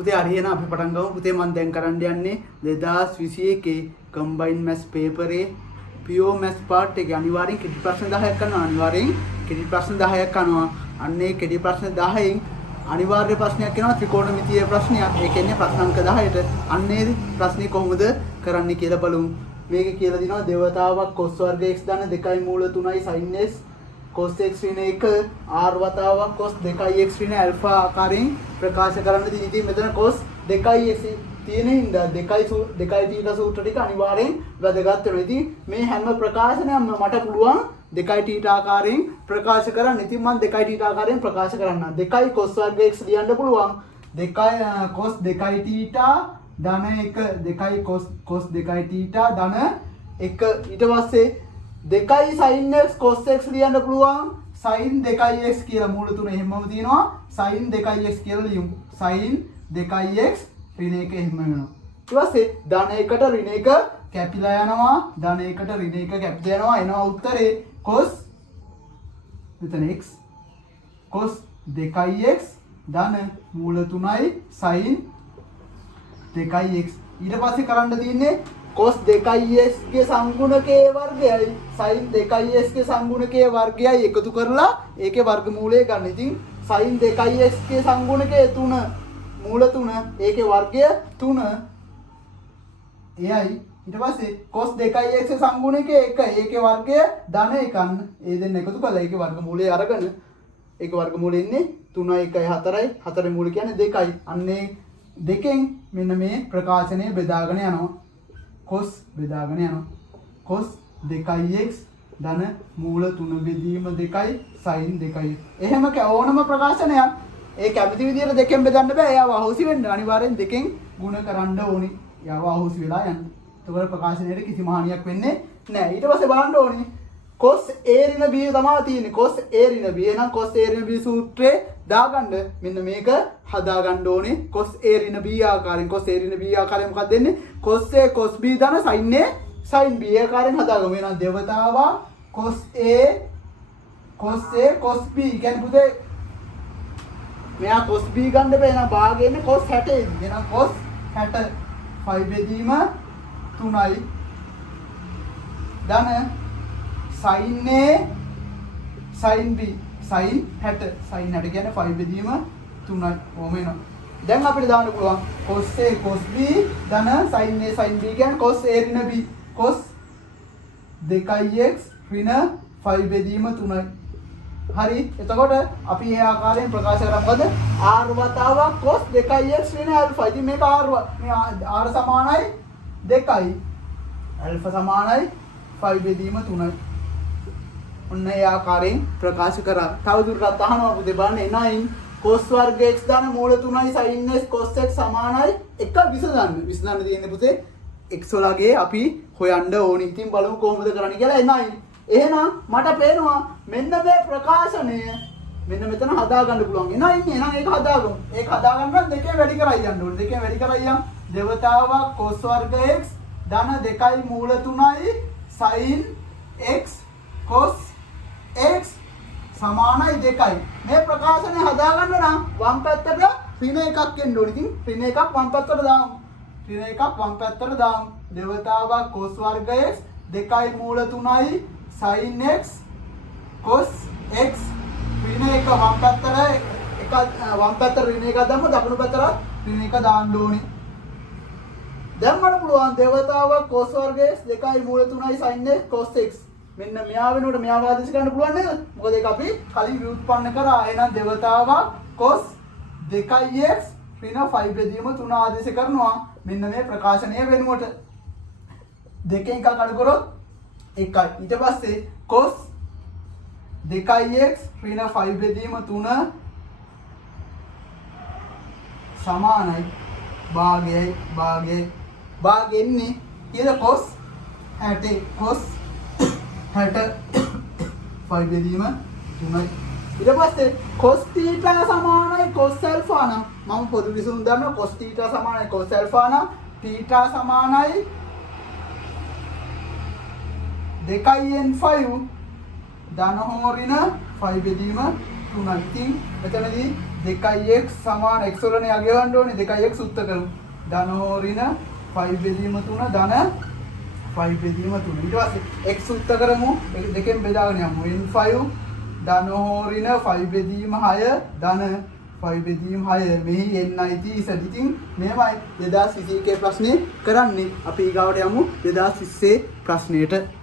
පුතේ හරි එහෙනම් අපි පටන් ගමු. පුතේ මම දැන් කරන්න යන්නේ 2021 කම්බයින් මැත්ස් පේපරේ pure maths part එකේ අනිවාර්යෙන් කෙටි ප්‍රශ්න 10ක් කරනවා. අනිවාර්යෙන් කෙටි ප්‍රශ්න 10ක් කරනවා. අන්න ඒ කෙටි ප්‍රශ්න 10න් අනිවාර්ය ප්‍රශ්නයක් එනවා ත්‍රිකෝණමිතිය ප්‍රශ්නයක්. ඒ කියන්නේ ප්‍රශ්න අංක 10ට. අන්න ඒ ප්‍රශ්නේ කොහොමද කරන්නේ කියලා බලමු. මේක කියලා දිනවා දේවතාවක් cos වර්ග x දාන 2 මූල 3යි sin s cos x ඍණ 1 r වතාවක් cos 2x ඍණ alpha ආකාරයෙන් ප්‍රකාශ කරන්න දී. ඉතින් මෙතන cos 2x තියෙන හින්දා 2 θ සූත්‍ර ටික අනිවාර්යෙන් වැදගත් වෙනවා. ඉතින් මේ හැම ප්‍රකාශනයක්ම මට පුළුවන් 2 θ ආකාරයෙන් ප්‍රකාශ කරන්න. ඉතින් මම 2 θ ආකාරයෙන් ප්‍රකාශ කරන්න. 2 cos වර්ග x ලියන්න පුළුවන්. 2 cos 2 θ ධන 1 2 cos 2 θ ධන 1 ඊට පස්සේ 2 sin x cos x ලියන්න පුළුවන්. sin 2x කියලා මූල තුන එහෙමම තියෙනවා. sin 2x කියලා ලියමු. sin 2x ඍණ 1 එහෙම වෙනවා. ඊට පස්සේ ධන 1ට ඍණ 1 කැපිලා යනවා. ධන 1ට ඍණ 1 කැපිලා යනවා. එනවා උත්තරේ cos මෙතන x cos 2x ධන මූල 3යි sin 2x. ඊට පස්සේ කරන්න තියෙන්නේ cos 2x ගේ සංගුණකයේ වර්ගයයි sin 2x ගේ සංගුණකයේ වර්ගයයි එකතු කරලා ඒකේ වර්ගමූලය ගන්න. ඉතින් sin 2x ගේ සංගුණකයේ 3 මූල 3 ඒකේ වර්ගය 3 එයයි. ඊට පස්සේ cos 2x ගේ සංගුණකයේ 1 ඒකේ වර්ගය ධන 1න් ඒ දෙන්න එකතු කරලා ඒකේ වර්ගමූලය අරගෙන ඒකේ වර්ගමූලය ඉන්නේ 3යි 1යි 4යි 4 මූල කියන්නේ 2යි. අන්නේ දෙකෙන් මෙන්න මේ ප්‍රකාශනය බෙදාගෙන යනවා. cos බෙදාගෙන යනවා. cos 2x ධන මූල 3 බෙදීම 2යි sin 2යි. එහෙම ඕනම ප්‍රකාශනයක් ඒ කැමති විදිහට දෙකෙන් බෙදන්න බෑ. එයාව අහුසි වෙන්න අනිවාර්යෙන් දෙකෙන් ಗುಣ කරන්න ඕනි. එයාව අහුසි වෙලා යන්න. ඒතකොට ප්‍රකාශනයේ කිසිම හානියක් වෙන්නේ නැහැ. ඊට පස්සේ බලන්න ඕනි cos a ඍණ b තමයි තියෙන්නේ. cos a ඍණ b. එහෙනම් cos a ඍණ b සූත්‍රේ දාගන්න මෙන්න මේක හදාගන්න ඕනේ. cos a ඍණ b ආකාරයෙන් cos a ඍණ b ආකාරයෙන් මොකක්ද දෙන්නේ? cos a cos b දාන sin a sin b ආකාරයෙන් හදාගමු. එහෙනම් දේවතාවා cos a cos b කියන්නේ පුතේ මෙයා cos b ගන්න බෑ. එහෙනම් භාගය එන්නේ cos 60. එහෙනම් cos 60 5 බෙදීම 3යි ධන sin a sin b sin 60 sin 60 කියන්නේ 5 බෙදීම 3යි. ඕම එනවා. දැන් අපිට දාන්න පුළුවන් cos a cos b ධන sin a sin b කියන්නේ cos a ඍණ b cos 2x ඍණ 5 බෙදීම 3යි. හරි. එතකොට අපි මේ ආකාරයෙන් ප්‍රකාශ කරා මොකද? r වතාවක් cos 2x ඍණ alpha. ඉතින් මේක r සමානයි 2යි. alpha සමානයි 5 බෙදීම 3යි. ඔන්න ඒ ආකාරයෙන් ප්‍රකාශ කරා. තව දුරටත් අහනවා පුතේ බලන්න 9 cos වර්ග x දාන මූල 3යි sin s cos x සමානයි 1 විසඳන්න. විසඳන්න තියෙන්නේ පුතේ x වලගේ අපි හොයන්න ඕනි. ඉතින් බලමු කොහොමද කරන්නේ කියලා 9. එහෙනම් මට පේනවා මෙන්න මේ ප්‍රකාශනය මෙන්න මෙතන හදා ගන්න පුළුවන්. 9 ඉන්නේ. එහෙනම් ඒක හදාගමු. ඒක හදාගන්න දෙකෙන් වැඩි කරයි යන්න ඕනේ. දෙකෙන් වැඩි කරයි යම් දේවතාවක් cos වර්ග x ධන 2යි මූල 3යි sin x cos x සමානයි 2යි. මේ ප්‍රකාශනය හදාගන්න නම් වම් පැත්තට ඍණ එකක් එන්න ඕනේ. ඉතින් ඍණ එකක් වම් පැත්තට දාමු. ඍණ එකක් වම් පැත්තට දාමු. දේවතාවක් cos වර්ග x 2යි මූල 3යි sin x cos x ඍණ එක වම් පැත්තට වම් පැත්තට ඍණ එකක් දාමු. දකුණු පැත්තට ඍණ එක දාන්න ඕනේ. දැන් මට පුළුවන් දේවතාවක් cos වර්ග x 2යි මූල 3යි sin x cos x මෙන්න මෙයා වෙනකොට මෙයා ආදේශ කරන්න පුළුවන් නේද? මොකද ඒක අපි කලින් ව්‍යුත්පන්න කරා. එහෙනම් දේවතාවක් cos 2x ඍණ 5 බෙදීම 3 ආදේශ කරනවා. මෙන්න මේ ප්‍රකාශනය වෙනුවට දෙකෙන් එකක් අඩු කරොත් 1යි. ඊට පස්සේ cos 2x ඍණ 5 බෙදීම 3 සමානයි භාගයෙන්නේ ඊට cos 60 cos 60 5 බෙදීම 3යි. ඊට පස්සේ cos θ සමානයි cos alpha නම් මම පොදු විසඳුම් දන්නවා. cos θ සමානයි cos alpha නම් θ සමානයි 2n5 ධන හෝ ඍණ 5 බෙදීම 3යි. ඉතින් මෙතනදී 2x සමාන x වලනේ අගය ගන්න ඕනේ 2x උත්තර කරමු. ධන හෝ ඍණ 5 බෙදීම 3 ධන 5 බෙදීම 3. ඊට පස්සේ x උත්තර කරමු. දෙකෙන් බෙදාගෙන යමු. n5 ධන හෝ ඍණ 5 බෙදීම 6 ධන 5 බෙදීම 6 මෙහි NIT ඉතින් මෙහෙමයි 2021 ප්‍රශ්නේ කරන්නේ. අපි ඊගාවට යමු 2020 ප්‍රශ්නෙට.